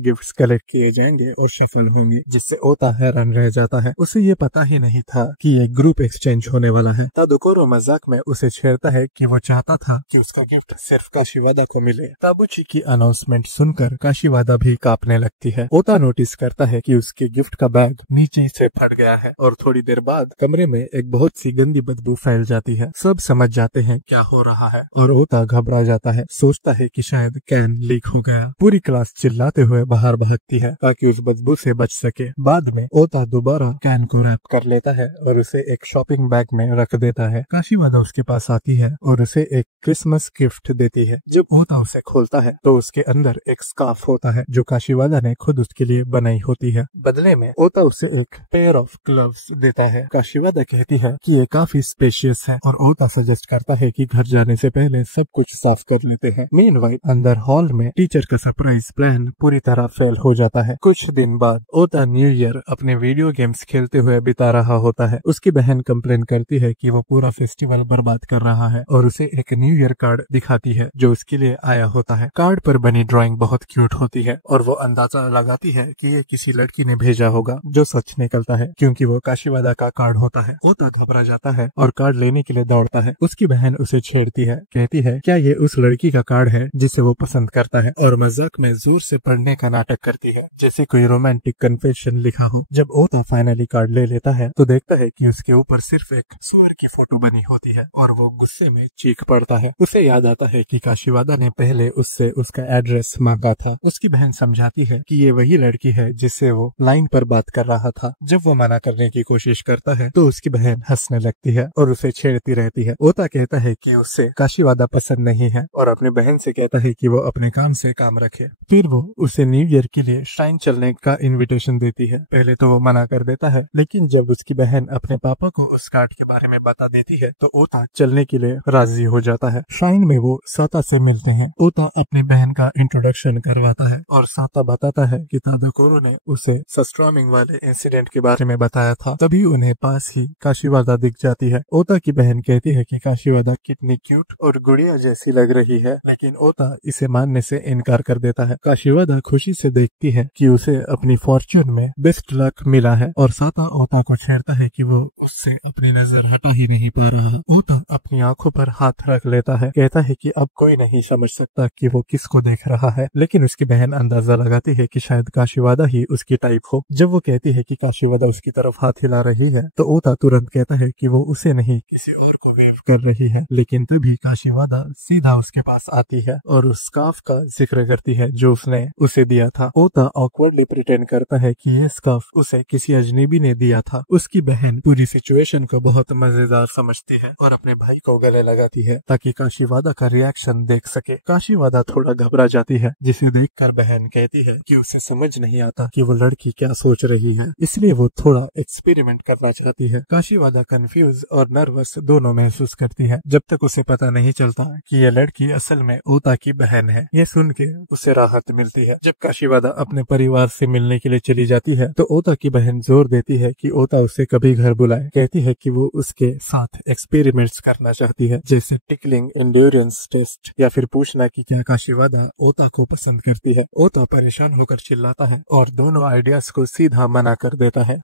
गिफ्ट्स कलेक्ट किए जाएंगे और शफल होंगे, जिससे ओता हैरान रह जाता है। उसे ये पता ही नहीं था कि ये ग्रुप एक्सचेंज होने वाला है। तादोकोरो मजाक में उसे छेड़ता है कि वो चाहता था कि उसका गिफ्ट सिर्फ काशीवादा को मिले। ताबुची की अनाउंसमेंट सुनकर काशीवादा भी कांपने लगती है। ओता नोटिस करता है कि उसके गिफ्ट का बैग नीचे से फट गया है और थोड़ी देर बाद कमरे में एक बहुत सी गंदी बदबू फैल जाती है। सब समझ जाते हैं क्या हो रहा है और ओता घबरा जाता है, सोचता है कि शायद कैन लीक हो गया। पूरी क्लास चिल्लाते हुए बाहर भागती है ताकि उस बदबू से बच सके। बाद में ओता दोबारा कैन को रैप कर लेता है और उसे एक शॉपिंग बैग में रख देता है। काशीवादा उसके पास आती है और उसे एक क्रिसमस गिफ्ट देती है। जब ओता उसे खोलता है तो उसके अंदर एक स्कार्फ होता है जो काशीवादा ने खुद उसके लिए बनाई होती है। बदले में ओता उसे एक पेयर ऑफ ग्लव्स देता है। काशीवादा कहती है कि ये काफी स्पेशियस है और ओता सजेस्ट करता है कि घर जाने से पहले सब कुछ साफ कर लेते हैं। मीनवाइल अंदर हॉल में टीचर का सरप्राइज प्लान पूरी तरह फेल हो जाता है। कुछ दिन बाद ओता न्यू ईयर अपने वीडियो गेम्स खेलते हुए बिता रहा होता है। उसकी बहन कंप्लेन करती है कि वो पूरा फेस्टिवल बर्बाद कर रहा है और उसे एक न्यू ईयर कार्ड दिखाती है जो उसके लिए आया होता है। कार्ड पर बनी ड्राइंग बहुत क्यूट होती है और वो अंदाजा लगाती है कि ये किसी लड़की ने भेजा होगा, जो सच निकलता है क्योंकि वो काशीवादा का कार्ड होता है। ओता घबरा जाता है और कार्ड लेने के लिए दौड़ता है। उसकी बहन उसे छेड़ती है, कहती है क्या ये उस लड़की का कार्ड है जिसे वो पसंद करता है, और मजाक में जोर से पढ़ने का नाटक करती है जैसे कोई रोमांटिक कन्फेशन लिखा हो। जब ओता फाइनली कार्ड ले लेता है तो देखता है कि उसके ऊपर सिर्फ एक सूअर की फोटो बनी होती है और वो गुस्से में चीख पड़ता है। उसे याद आता है कि काशीवादा ने पहले उससे उसका एड्रेस मांगा था। उसकी बहन समझाती है कि ये वही लड़की है जिससे वो लाइन पर बात कर रहा था। जब वो मना करने की कोशिश करता है तो उसकी बहन हंसने लगती है और उसे छेड़ती रहती है। ओता कहता है कि उसे काशीवादा पसंद नहीं है और अपने बहन से कहता है कि वो अपने काम से काम रखे। फिर वो उसे न्यू ईयर के लिए श्राइन चलने का इनविटेशन देती है। पहले तो वो मना कर देता है, लेकिन जब उसकी बहन अपने पापा को उस कार्ड के बारे में बता देती है तो ओता चलने के लिए राजी हो जाता है। श्राइन में वो साता से मिलते हैं। ओता अपनी बहन का इंट्रोडक्शन करवाता है और साता बताता है कि तादोकोरो ने उसे सस्ट्रामिंग वाले इंसिडेंट के बारे में बताया था। तभी उन्हें पास ही काशीवादा दिख जाती है। ओता की बहन कहती है कि काशीवादा कितनी क्यूट और गुड़िया जैसी लग रही है, लेकिन ओता इसे मानने से इनकार कर देता है। काशीवादा खुशी से देखती है कि उसे अपनी फॉर्च्यून में बेस्ट लक मिला है और साता ओता को छेड़ता है कि वो उससे अपनी नजर हटा ही नहीं पा रहा। ओता अपनी आंखों पर हाथ रख लेता है, कहता है कि अब कोई नहीं समझ सकता कि वो किसको देख रहा है, लेकिन उसकी बहन अंदाजा लगाती है कि शायद काशीवादा ही उसकी टाइप हो। जब वो कहती है कि काशीवादा उसकी तरफ हाथ हिला रही है तो ओता तुरंत कहता है कि वो उसे नहीं किसी और को वेव कर रही है, लेकिन तभी काशीवादा सीधा उसके पास आती है और उस स्कार्फ का जिक्र करती है जो उसने उसे दिया था। ओता ऑकवर्डली प्रिटेंड करता है कि ये स्कार्फ उसे किसी अजनबी ने दिया था। उसकी बहन पूरी सिचुएशन को बहुत मजेदार समझती है और अपने भाई को गले लगाती है ताकि काशीवादा का रिएक्शन देख सके। काशीवादा थोड़ा घबरा जाती है, जिसे देखकर बहन कहती है कि उसे समझ नहीं आता कि वो लड़की क्या सोच रही है, इसलिए वो थोड़ा एक्सपेरिमेंट करना चाहती है। काशीवादा कंफ्यूज और नर्वस दोनों महसूस करती है जब तक उसे पता नहीं चलता कि ये लड़की असल में ओता की बहन है। ये सुन के उसे राहत मिलती है। जब काशीवादा अपने परिवार से मिलने के लिए चली जाती है तो ओता की बहन जोर देती है कि ओता उसे कभी घर बुलाए। कहती है कि वो उसके साथ एक्सपेरिमेंट्स करना चाहती है, जैसे टिकलिंग, एंड्योरेंस टेस्ट या फिर पूछना कि क्या काशीवादा ओता को पसंद करती है। ओता परेशान होकर चिल्लाता है और दोनों आइडियाज को सीधा मना कर देता है।